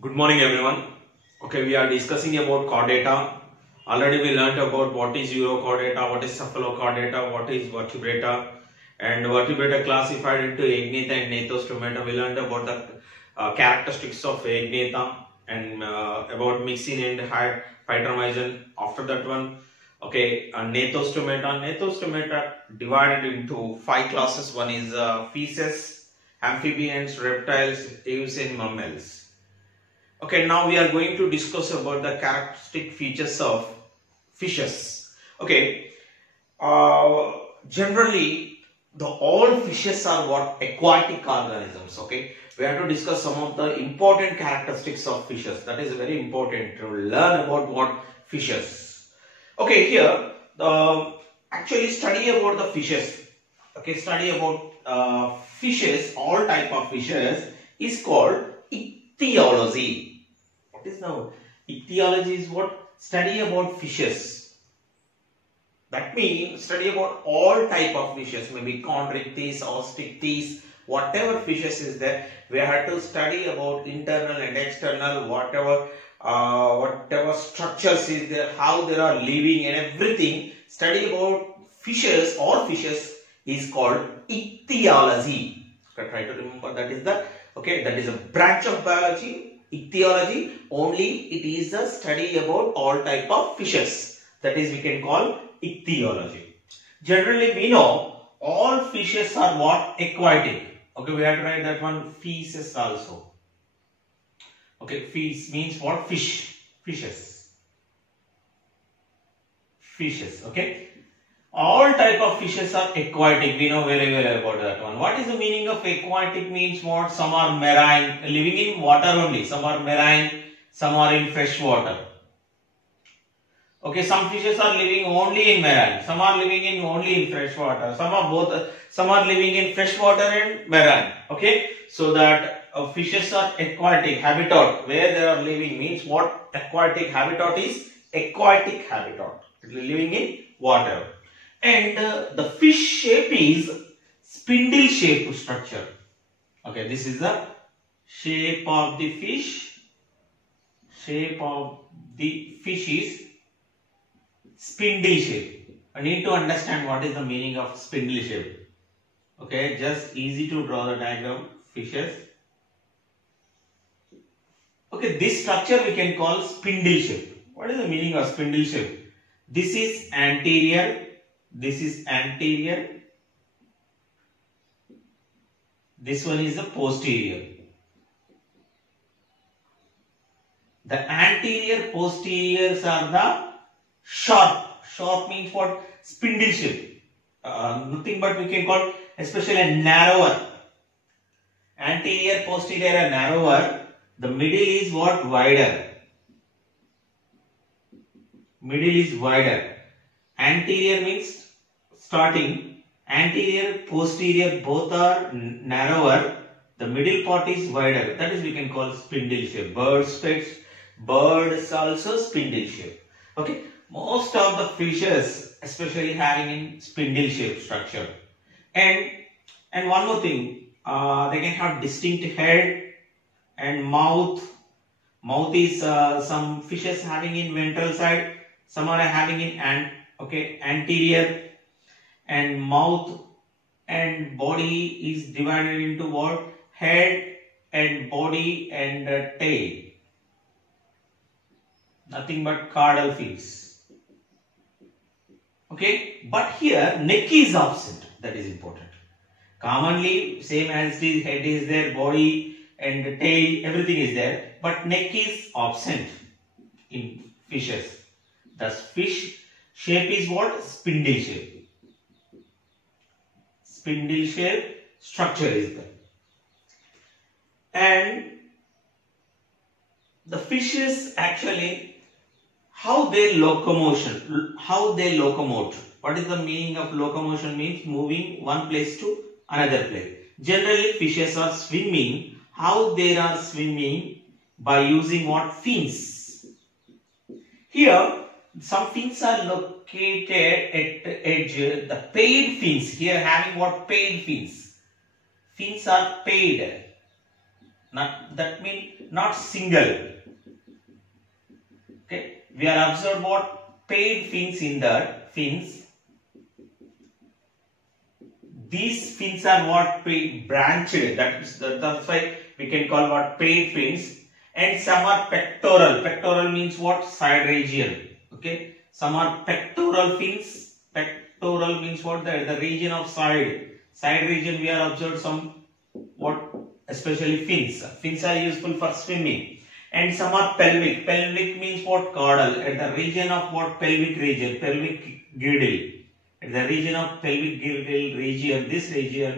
Good morning everyone. Okay, we are discussing about chordata. Already we learnt about what is urochordata, what is cephalochordata, what is vertebrata, and vertebrata classified into agnatha and gnathostomata. We learnt about the characteristics of agnatha and about myxin and phytomycin. After that one, okay, gnathostomata. Gnathostomata divided into 5 classes. One is fishes, amphibians, reptiles, aves and mammals. Okay, now we are going to discuss about the characteristic features of fishes. Okay, generally all fishes are what? Aquatic organisms. Okay, we have to discuss some of the important characteristics of fishes. That is very important to learn about what fishes. Okay, here actually study about the fishes. Okay, study about fishes, all type of fishes is called ichthyology. What is now? Ichthyology is what? Study about fishes. That means study about all type of fishes, maybe chondrichthyes, osteichthyes, whatever fishes is there. We have to study about internal and external, whatever structures is there, how they are living and everything. Study about fishes, all fishes is called ichthyology. Try to remember that is the that is a branch of biology. Ichthyology, only it is a study about all type of fishes. That is we can call ichthyology. Generally we know all fishes are what? Aquatic. Okay, we have to write that one fishes also. Okay, fish means what? Fish. Fishes. Fishes. Okay. All type of fishes are aquatic. We know very well about that one. What is the meaning of aquatic? Means what? Some are marine, living in water only. Some are marine, some are in fresh water. Okay, some fishes are living only in marine. Some are living in only in fresh water. Some are both. Some are living in fresh water and marine. Okay, so that fishes are aquatic habitat. Where they are living means what? Aquatic habitat is aquatic habitat. Living in water. And the fish shape is spindle shaped structure. Okay, this is the shape of the fish. Shape of the fish is spindle shape. I need to understand what is the meaning of spindle shape. Okay, just easy to draw the diagram. Fishes. Okay, this structure we can call spindle shape. What is the meaning of spindle shape? This is anterior. This is anterior. This one is the posterior. The anterior posteriors are the sharp. Sharp means what? Spindle shape. Nothing but we can call especially narrower. Anterior posterior are narrower. The middle is what? Wider. Middle is wider. Anterior means starting, anterior, posterior both are narrower, the middle part is wider. That is we can call spindle shape. Birds also spindle shape. Okay, most of the fishes especially having in spindle shape structure. And one more thing, they can have distinct head and mouth. Mouth is some fishes having in ventral side, some are having in anterior, and mouth and body is divided into what? Head and body and tail. Nothing but caudal fins. Okay, but here neck is absent. That is important. Commonly same as the head is there, body and tail, everything is there, but neck is absent in fishes. Thus fish shape is what? Spindle shape. Spindle shape structure is there. And the fishes actually, how they locomotion, how they locomote. What is the meaning of locomotion? Means moving one place to another place. Generally fishes are swimming. How they are swimming? By using what? Fins. Here some fins are located at the edge, the paid fins. Here having what? Paid fins. Fins are paid. Not that means not single. Okay, we are observed what paired fins in that fins. These fins are what branched. That's why we can call what paired fins. And some are pectoral. Pectoral means what? Side region. Okay. Some are pectoral fins. Pectoral means what? The region of side. Side region we are observed some what? Especially fins. Fins are useful for swimming. And some are pelvic. Pelvic means what? Caudal. At the region of what? Pelvic region. Pelvic girdle. At the region of pelvic girdle region. This region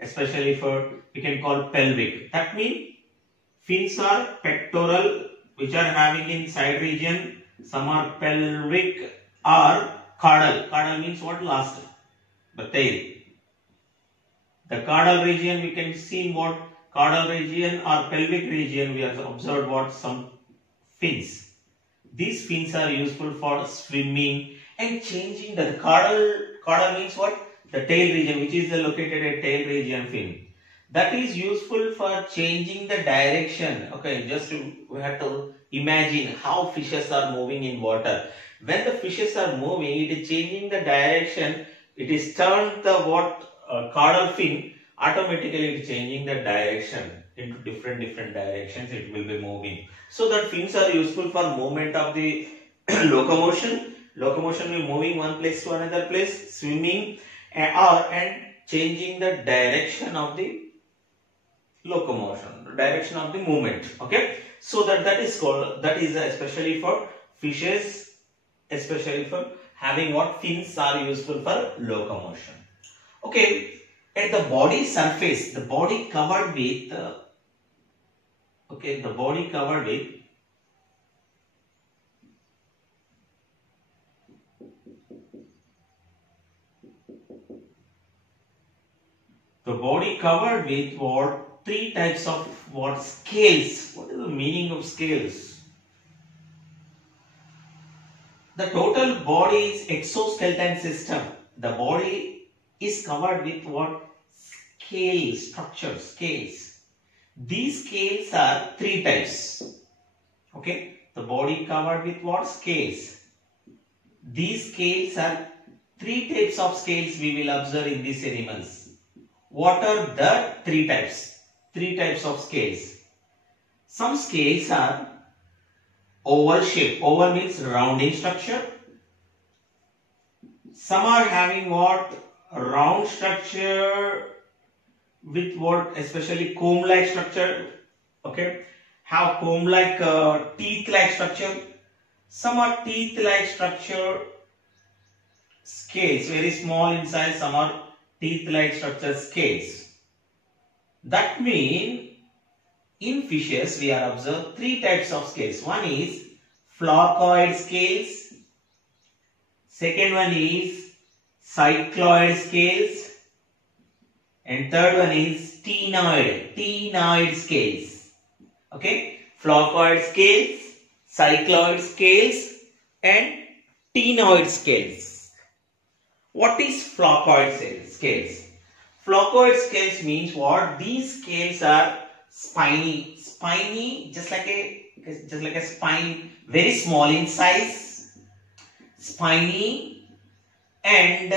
especially for we can call pelvic. That means fins are pectoral, which are having in side region. Some are pelvic or caudal. Caudal means what? Last, the tail. The caudal region we can see what? Caudal region or pelvic region we have observed what? Some fins. These fins are useful for swimming and changing the caudal. Caudal means what? The tail region, which is located at tail region fin. That is useful for changing the direction. Okay, we have to imagine how fishes are moving in water. When the fishes are moving, it is changing the direction. It is turned the caudal fin. Automatically, it is changing the direction into different directions. It will be moving. So that fins are useful for movement of the locomotion. Locomotion will moving one place to another place, swimming, and changing the direction of the locomotion, direction of the movement. Okay, so that is especially for fishes, especially for having what? Fins are useful for locomotion. Okay, at the body surface, the body covered with what? Three types of what? Scales. What is the meaning of scales? The total body is exoskeleton system. The body is covered with what? Scales, structures, scales. These scales are three types. Okay, the body covered with what? Scales. These scales are three types of scales we will observe in these animals. What are the three types? Three types of scales. Some scales are oval shape. Oval means round in structure. Some are having what? Round structure with what? Especially comb-like structure. Okay, have comb-like teeth-like structure. Some are teeth-like structure scales, very small in size. Some are teeth-like structure scales. That means in fishes we are observed three types of scales. One is flavonoid scales. Second one is cycloid scales. And third one is ctenoid scales. Okay, flavonoid scales, cycloid scales, and ctenoid scales. What is flavonoid scales? Flavonoid scales means what? These scales are spiny, just like a spine, very small in size, spiny, and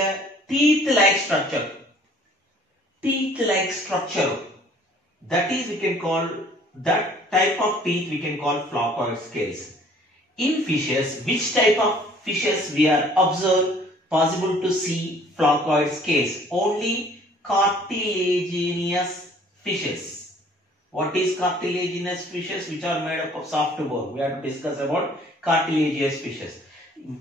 teeth-like structure. Teeth-like structure. That is, we can call that type of teeth we can call flavonoid scales. In fishes, which type of fishes we are observed possible to see flavonoid scales? Only cartilaginous fishes. What is cartilaginous fishes? Which are made up of soft bone. We have to discuss about cartilaginous fishes.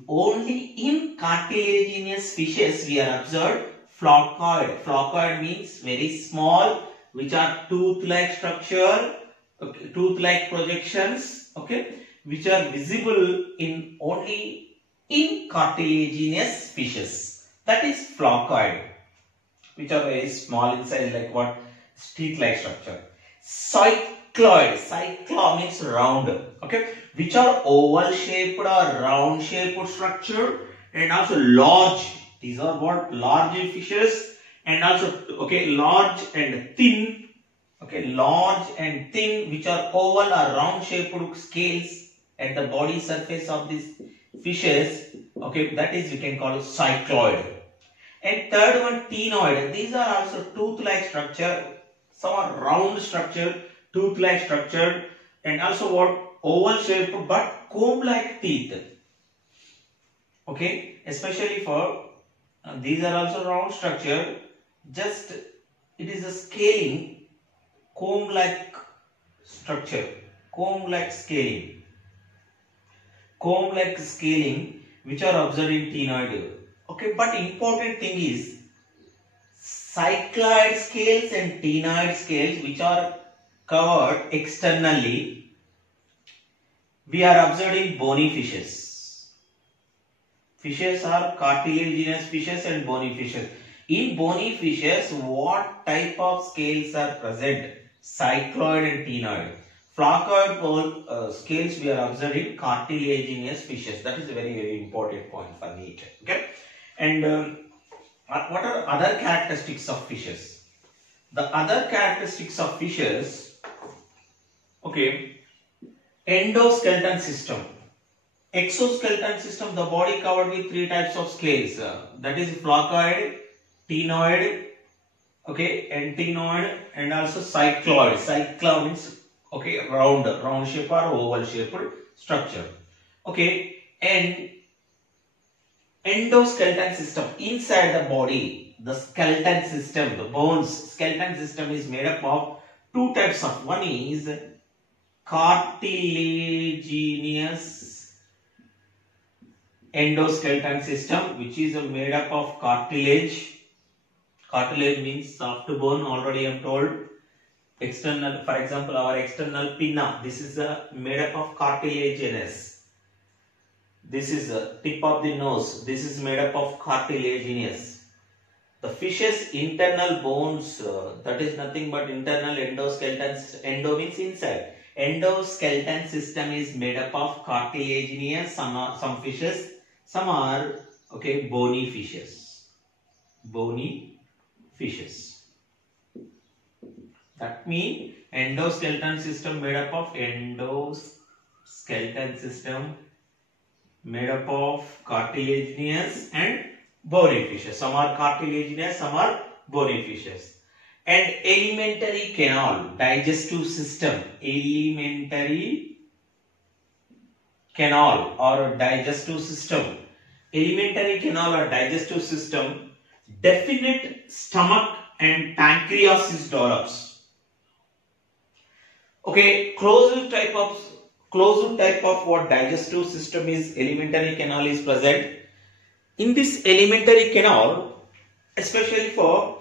Only in cartilaginous fishes we are observed flavonoid. Flavonoid means very small, which are tooth-like structure, okay, tooth-like projections, okay, which are visible in only in cartilaginous fishes. That is flavonoid, which are very small in size, like what? Teeth-like structure. Cycloid. Cyclo means round. Okay, which are oval shaped or round shaped structure, and also large. These are what? Large fishes, and also okay, large and thin Okay, large and thin, which are oval or round shaped scales at the body surface of these fishes. Okay, that is we can call it cycloid. And third one, ctenoid. These are also tooth-like structure. Some are round structure, tooth-like structure, and also what, oval shaped but comb-like teeth. Okay, especially for these are also round structure. Just it is a scaling, comb-like structure, comb-like scaling, which are observed in ctenoid. Okay, but important thing is cycloid scales and ctenoid scales, which are covered externally, we are observed in bony fishes. Fishes are cartilaginous fishes and bony fishes. In bony fishes, what type of scales are present? Cycloid and ctenoid. Flacoid scales we are observed in cartilaginous fishes. That is a very, very important point for NEET. Okay. And what are other characteristics of fishes? The other characteristics of fishes, okay, endoskeleton system. Exoskeleton system, the body covered with three types of scales. That is flacoid, ctenoid, okay, ctenoid, and also cycloid. Cycloid means, okay, round shape or oval shaped structure. Okay, and endoskeleton system, inside the body, the skeleton system, the bones skeleton system is made up of two types of, one is cartilaginous endoskeleton system, which is made up of cartilage. Cartilage means soft bone, already I am told. External, for example, our external pinna, this is made up of cartilaginous. This is the tip of the nose. This is made up of cartilaginous. The fish's internal bones, that is nothing but internal endoskeleton. Endo means inside. Endoskeleton system is made up of cartilaginous. Some fishes, some are, okay, bony fishes. Bony fishes. That means endoskeleton system made up of cartilaginous and bony fishes. Some are cartilaginous, some are bony fishes. And alimentary canal, digestive system, alimentary canal or digestive system. Alimentary canal or digestive system, definite stomach and pancreas is develops. Okay, closed type of what digestive system is, alimentary canal is present. In this alimentary canal, especially for,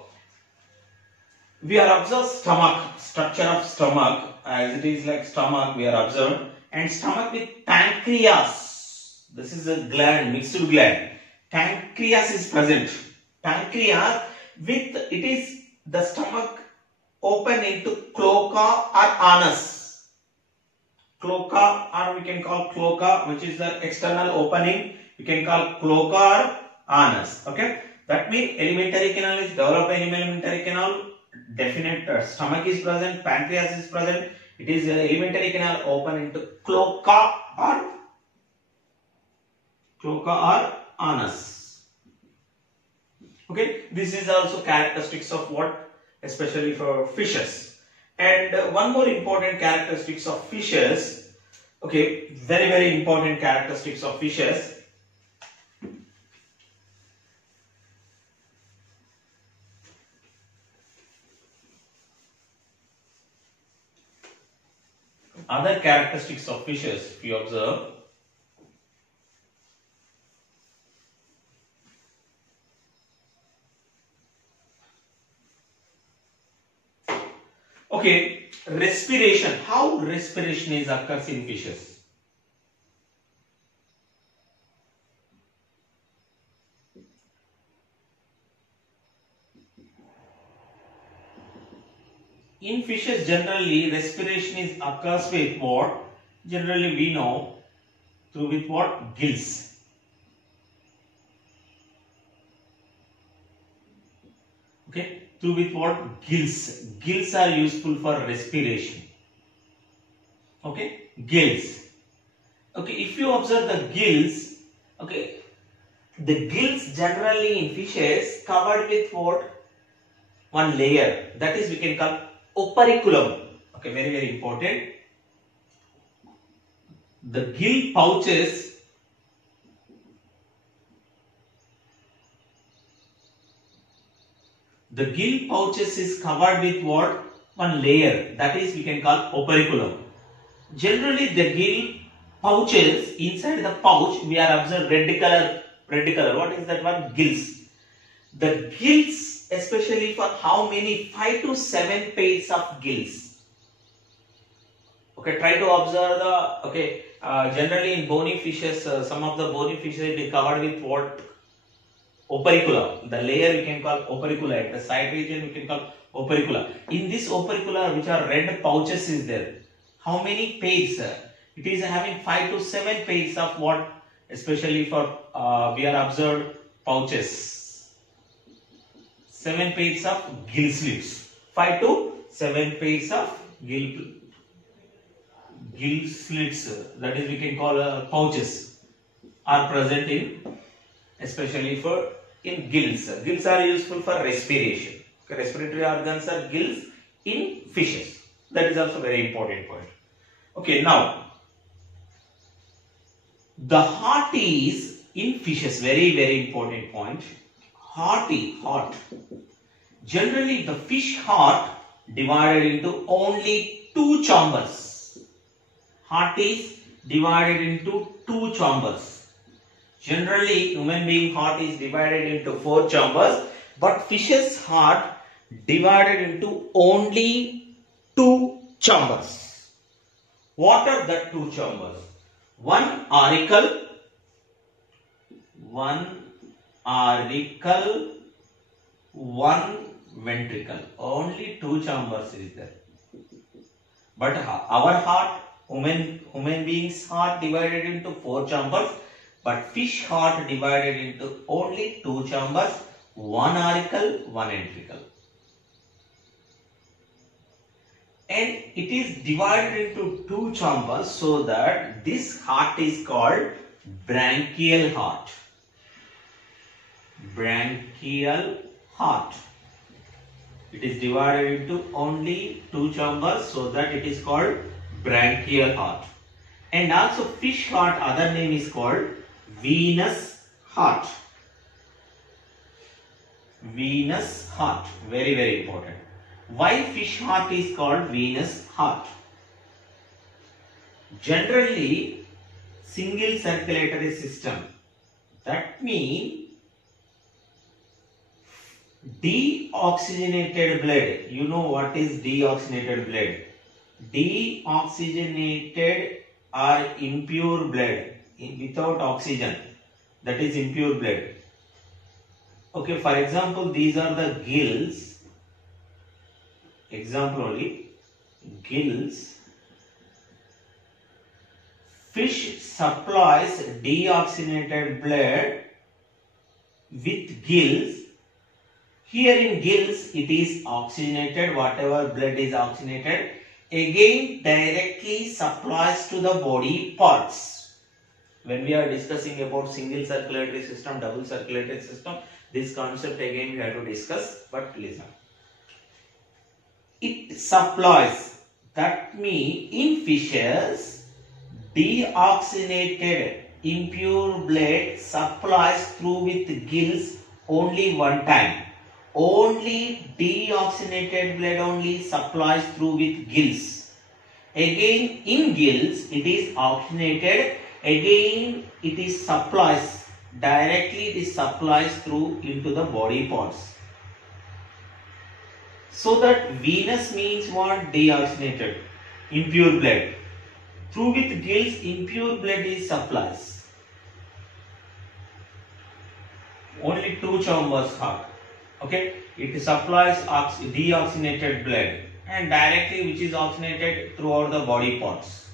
we are observed stomach, structure of stomach, as it is like stomach we are observed, and stomach with pancreas. This is a gland, mixed gland. Pancreas is present. Pancreas with, it is the stomach open into cloaca or anus. Cloaca, or we can call cloaca, which is the external opening. We can call cloaca or anus. Okay, that means alimentary canal is developed in alimentary canal. Definite stomach is present, pancreas is present. It is alimentary canal open into cloaca or anus. Okay, this is also characteristics of what, especially for fishes. And one more important characteristics of fishes. Okay, very, very important characteristics of fishes. Other characteristics of fishes, if you observe, okay, respiration. How respiration is occurs in fishes? In fishes, generally respiration is occurs with what? Generally we know through with what? Gills. Okay, through with what? Gills. Gills are useful for respiration. Okay, gills. Okay, if you observe the gills, okay, the gills generally in fishes covered with what? One layer, that is we can call operculum. Okay, very very important. The gill pouches is covered with what? One layer, that is we can call operculum. Generally the gill pouches, inside the pouch we are observed red color. What is that one? Gills. The gills, especially for how many? 5 to 7 pairs of gills. Okay, try to observe the, okay, generally in bony fishes, some of the bony fishes will be covered with what? Opericula. The layer we can call opericula. At the side region we can call opericula. In this opericula, which are red pouches is there. How many pairs? It is having 5 to 7 pairs of what? Especially for we are observed pouches. 7 pairs of gill slits. 5 to 7 pairs of gill slits. That is we can call pouches are present in, especially for in gills. Gills are useful for respiration. Okay, respiratory organs are gills in fishes. That is also very important point. Okay, now the heart is in fishes, very very important point. Heart. Generally the fish heart divided into only 2 chambers. Heart is divided into 2 chambers. Generally human being heart is divided into 4 chambers, but fish's heart divided into only 2 chambers. What are the 2 chambers? One auricle, one ventricle. Only 2 chambers is there. But our heart, human being's heart divided into 4 chambers, but fish heart divided into only 2 chambers, one auricle, one ventricle. And it is divided into 2 chambers, so that this heart is called branchial heart. Branchial heart. It is divided into only 2 chambers, so that it is called branchial heart. And also fish heart, other name is called venous heart. Venous heart, very very important. Why fish heart is called venous heart? Generally single circulatory system. That means deoxygenated blood. You know what is deoxygenated blood? Deoxygenated or impure blood without oxygen, that is impure blood. Okay, for example, these are the gills. Example only, gills. Fish supplies deoxygenated blood with gills. Here in gills it is oxygenated, whatever blood is oxygenated, again directly supplies to the body parts. When we are discussing about single circulatory system, double circulatory system, this concept again we have to discuss, but listen. It supplies, that means in fishes, deoxygenated impure blood supplies through with gills only one time. Only deoxygenated blood only supplies through with gills. Again in gills it is oxygenated, again it is supplies, directly it is supplies through into the body parts. So that venous means what? Deoxygenated, impure blood. Through with gills, impure blood is supplies. Only 2 chambers heart. Okay, it supplies deoxygenated blood and directly which is oxygenated throughout the body parts.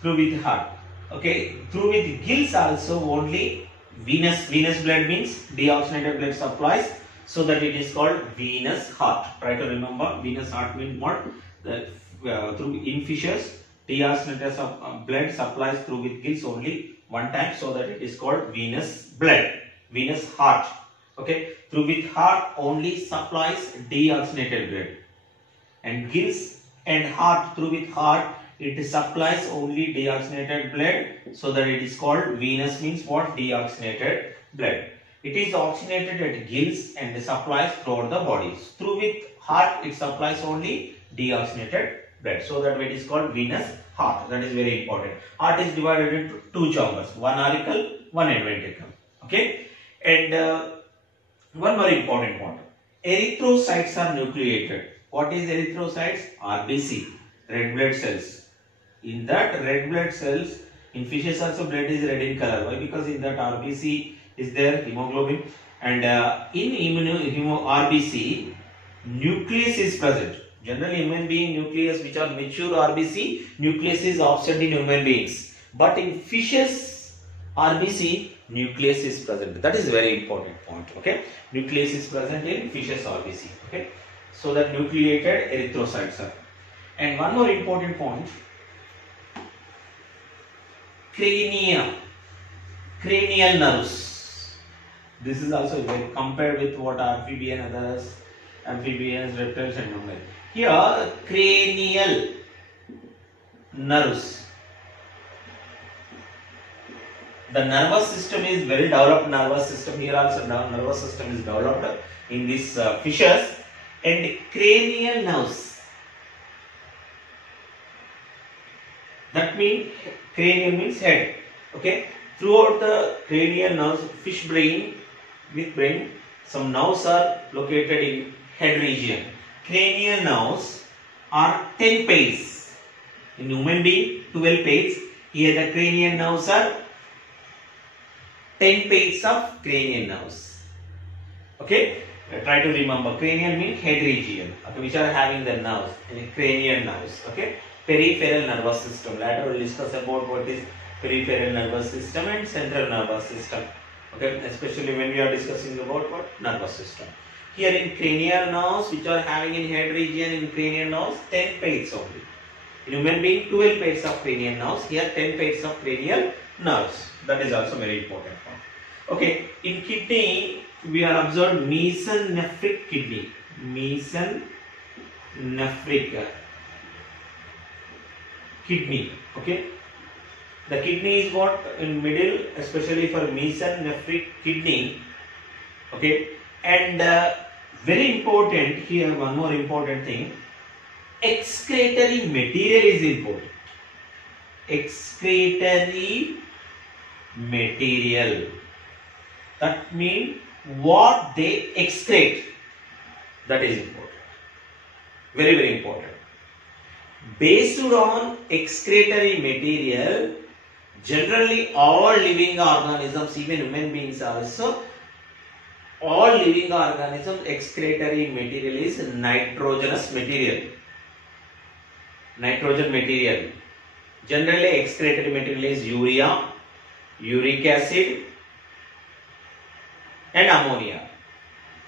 Through with heart. Okay, through with gills also only Venous blood means deoxygenated blood supplies, so that it is called venous heart. Try to remember, venous heart means what? Through in fishes, deoxygenated blood supplies through with gills only one time, so that it is called venous blood, venous heart. Okay, through with heart only supplies deoxygenated blood, and gills and heart, through with heart it supplies only deoxygenated blood, so that it is called venous means what? Deoxygenated blood. It is oxygenated at gills and supplies throughout the body. Through with heart it supplies only deoxygenated blood, so that it is called venous heart. That is very important. Heart is divided into two chambers, one auricle, one ventricle. Okay, and one more important point. Erythrocytes are nucleated. What is erythrocytes? RBC, red blood cells. In that red blood cells, in fishes also blood is red in color. Why? Because in that RBC is there hemoglobin, and in RBC nucleus is present. Generally, human being nucleus, which are mature RBC, nucleus is absent in human beings. But in fishes RBC, nucleus is present. That is very important point. Okay, nucleus is present in fishes RBC. Okay, so that nucleated erythrocytes are. And one more important point. Cranial nerves. This is also compared with what amphibian, others, amphibians, reptiles and mammals. Here, cranial nerves. The nervous system is well developed. Nervous system here also nervous system is developed in these fishes, and cranial nerves. That means cranial means head. Okay. Throughout the cranial nerves, fish brain with brain, some nerves are located in head region. Cranial nerves are 10 pairs. In human being, 12 pairs. Here the cranial nerves are 10 pairs of cranial nerves. Okay. Try to remember. Cranial means head region. Okay, which are having the nerves. Cranial nerves. Okay. Peripheral nervous system. Later we will discuss about what is peripheral nervous system and central nervous system. Okay, especially when we are discussing about what? Nervous system. Here in cranial nerves, which are having in head region, in cranial nerves, 10 pairs only. In human being, 12 pairs of cranial nerves. Here 10 pairs of cranial nerves. That is also very important point. Okay, in kidney, we are observed mesenteric kidney. Mesenteric kidney. Okay, the kidney is what? In middle, especially for mesenteric kidney. Okay, and very important here, one more important thing, excretory material is important. Excretory material, that means what they excrete, that is important, very very important. Based on excretory material, generally all living organisms, even human beings also, all living organisms, excretory material is nitrogenous material. Nitrogen material. Generally excretory material is urea, uric acid and ammonia.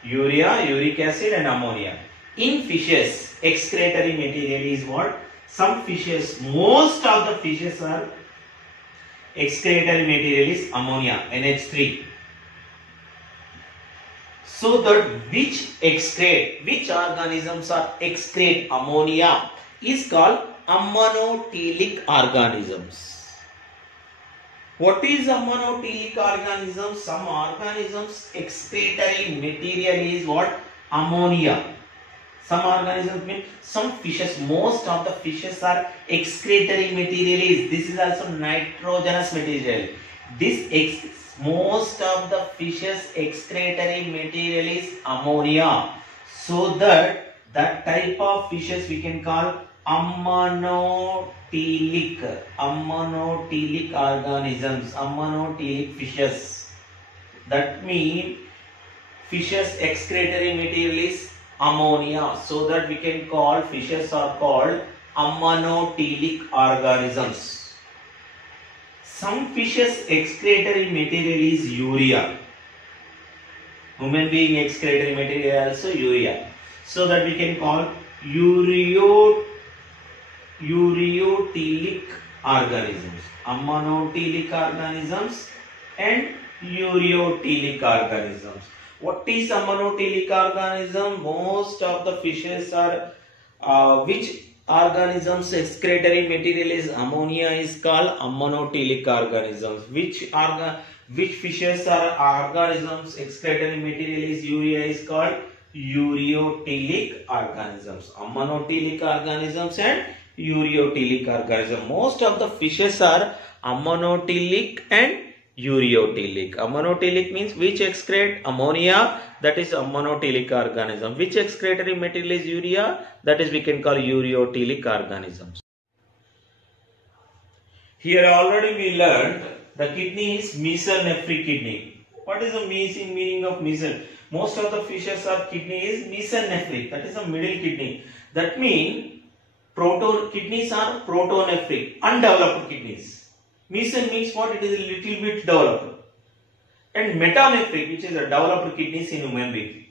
Urea, uric acid and ammonia. In fishes, excretory material is what? Some fishes, most of the fishes are excretory material is ammonia, NH3. So that which organisms are excrete ammonia is called ammonotelic organisms. What is ammonotelic organisms? Some organisms excretory material is what? Ammonia. Some organisms mean some fishes, most of the fishes are excretory material is. This is also nitrogenous material. Most of the fishes excretory material is ammonia. So that type of fishes we can call ammonotelic organisms, ammonotelic fishes. That means fishes excretory material is ammonia, so that we can call fishes are called ammonotelic organisms. Some fishes excretory material is urea. Human being excretory material also urea. So that we can call ureotelic organisms, ammonotelic organisms and ureotelic organisms. What is ammonotelic organism? Most of the fishes are which organisms excretory material is ammonia is called ammonotelic organisms. Which fishes are organisms excretory material is urea is called ureotelic organisms. Ammonotelic organisms and ureotelic organisms. Most of the fishes are ammonotelic and ureotelic. Ammonotelic means which excrete ammonia, that is ammonotelic organism. Which excretory material is urea, that is we can call ureotelic organisms. Here already we learned the kidney is mesonephric kidney. What is the meaning of meson? Most of the fishes are kidney is mesonephric, that is a middle kidney. That means kidneys are protonephric, undeveloped kidneys. Meson means what? It is a little bit developed. And metanephric, which is a developed kidneys in human being.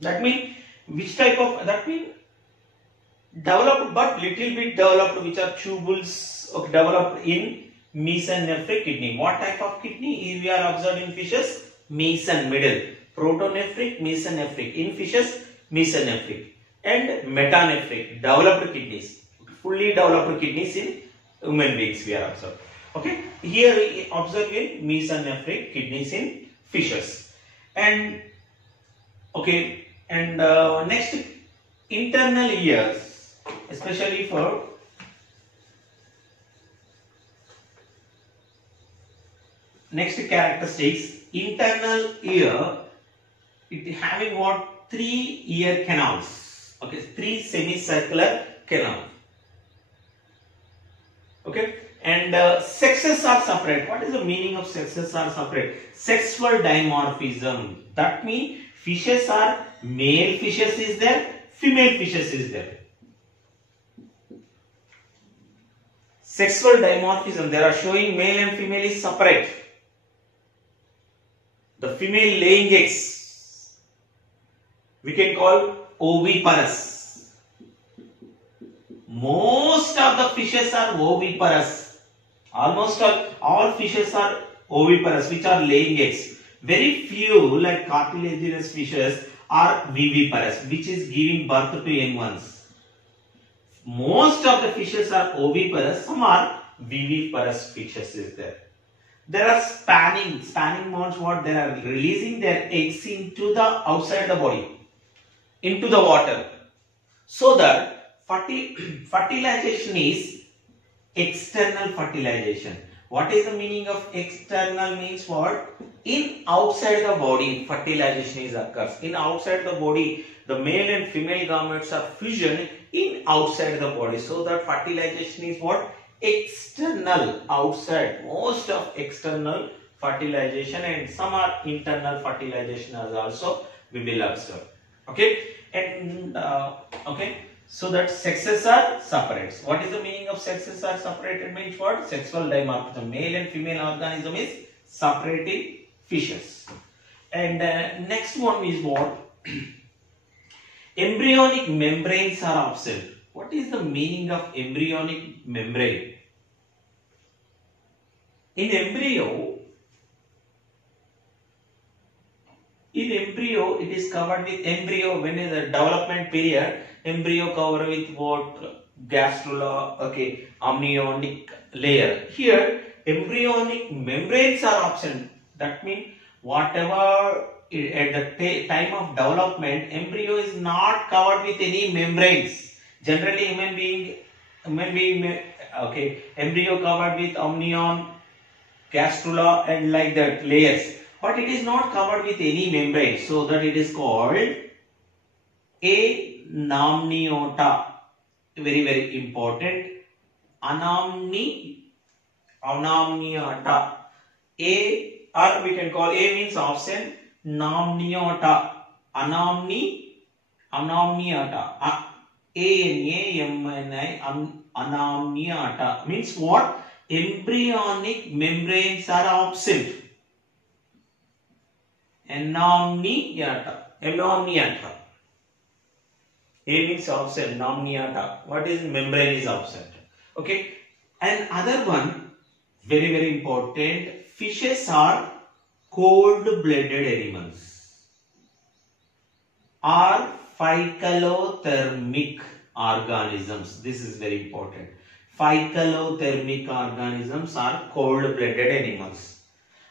That means which type of, that means developed but little bit developed, which are tubules developed in mesonephric kidney. What type of kidney we are observing in fishes? Meson, middle. Protonephric, mesonephric. In fishes, mesonephric. And metanephric, developed kidneys. Fully developed kidneys in human beings we are observing. Okay. Here we observe in mesonephric kidneys in fishes. And okay. And next, internal ears, especially for next characteristics, internal ear, it having what? 3 ear canals. Okay, 3 semicircular canals. Okay, and sexes are separate. What is the meaning of sexes are separate? Sexual dimorphism. That means fishes are male fishes is there, female fishes is there. Sexual dimorphism. They are showing male and female is separate. The female laying eggs we can call oviparous. Most of the fishes are oviparous. Almost all fishes are oviparous, which are laying eggs. Very few, like cartilaginous fishes, are viviparous, which is giving birth to young ones. Most of the fishes are oviparous. Some are viviparous fishes is there. There are spanning means what? They are releasing their eggs into the outside the body, into the water, so that fertilization is external fertilization. What is the meaning of external means what? In outside the body fertilization is occurs. In outside the body, the male and female gametes are fusion in outside the body, so that fertilization is what? External, outside. Most of external fertilization, and some are internal fertilization as also we will observe. Okay, and okay, so that sexes are separate. What is the meaning of sexes are separated means what? Sexual dimorphism. Male and female organism is separate in fishes. And next one is what? Embryonic membranes are absent. What is the meaning of embryonic membrane? In embryo, it is covered with embryo. When in the development period, embryo covered with what? Gastrula, okay, amniotic layer. Here, embryonic membranes are absent. That means whatever at the time of development, embryo is not covered with any membranes. Generally, human being, okay, embryo covered with amnion, gastrula, and like that layers, but it is not covered with any membrane, so that it is called anamniota. Very, very important. Anamniota. A, or we can call A means absent. Namniota. Anamniota. Anamniota means what? embryonic membranes are absent. Anomniata. Anomniata. A means absent. Anomniata. What is membrane is absent. Okay. And other one, very very important. Fishes are cold-blooded animals. Are phycalothermic organisms. This is very important. Phycalothermic organisms are cold-blooded animals.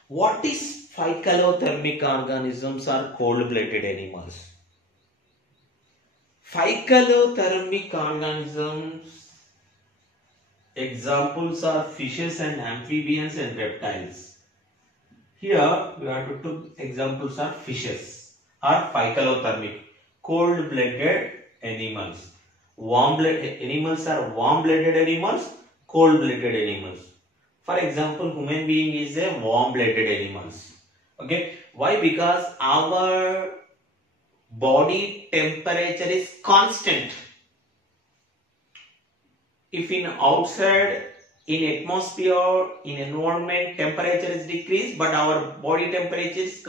What is phycalothermic organisms are cold-blooded animals? Phycalothermic organisms, examples are fishes and amphibians and reptiles. Here we have to take examples of fishes are phycalothermic, cold-blooded animals. Warm-blooded animals are warm-blooded animals, cold-blooded animals. For example, human being is a warm-blooded animals. Okay, why? Because our body temperature is constant. If in outside, in atmosphere, in environment, temperature is decreased, but our body temperature is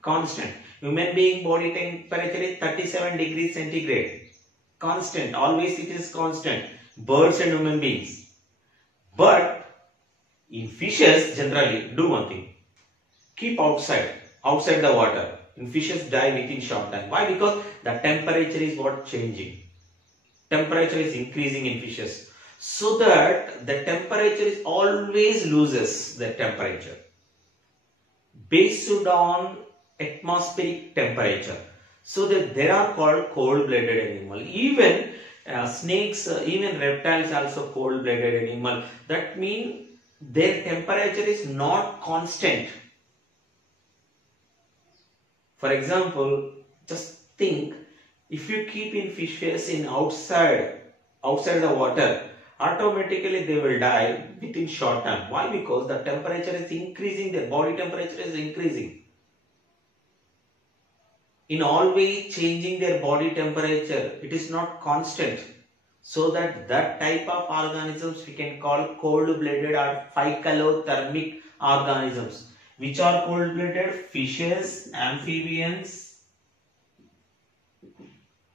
constant. Human being body temperature is 37 degrees centigrade. Constant, always it is constant. Birds and human beings. But in fishes, generally, do one thing. Keep outside the water. In fishes die within short time. Why? Because the temperature is what changing. Temperature is increasing in fishes. So that the temperature is always loses the temperature. Based on atmospheric temperature. So that they are called cold-blooded animal. Even snakes, even reptiles also cold-blooded animal. That means their temperature is not constant. For example, just think, if you keep in fishes in outside the water, automatically they will die within short time. Why? Because the temperature is increasing, their body temperature is increasing. In always changing their body temperature, it is not constant. So that type of organisms we can call cold-blooded or phycalothermic organisms. Which are cold-blooded? Fishes, amphibians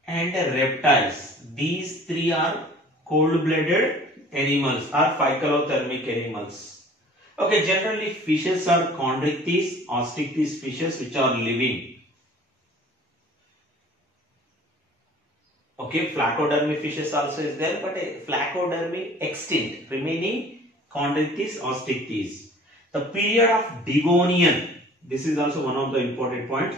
and reptiles. These three are cold-blooded animals or phycalothermic animals. Okay, generally fishes are chondrichthyes, osteichthyes fishes which are living. Okay, flacodermy fishes also is there, but flacodermy extinct, remaining chondrichthyes, osteichthyes. The period of Devonian, this is also one of the important points.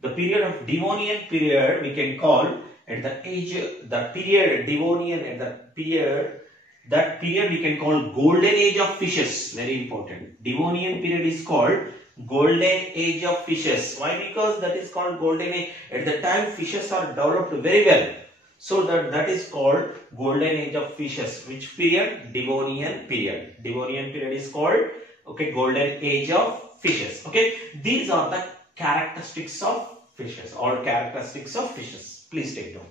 The period of Devonian period we can call at the age, the period Devonian at the period, that period we can call golden age of fishes. Very important. Devonian period is called golden age of fishes. Why? Because that is called golden age. At the time fishes are developed very well. So that is called golden age of fishes. Which period? Devonian period. Devonian period is called, okay, golden age of fishes. Okay, these are the characteristics of fishes. All characteristics of fishes. Please take down.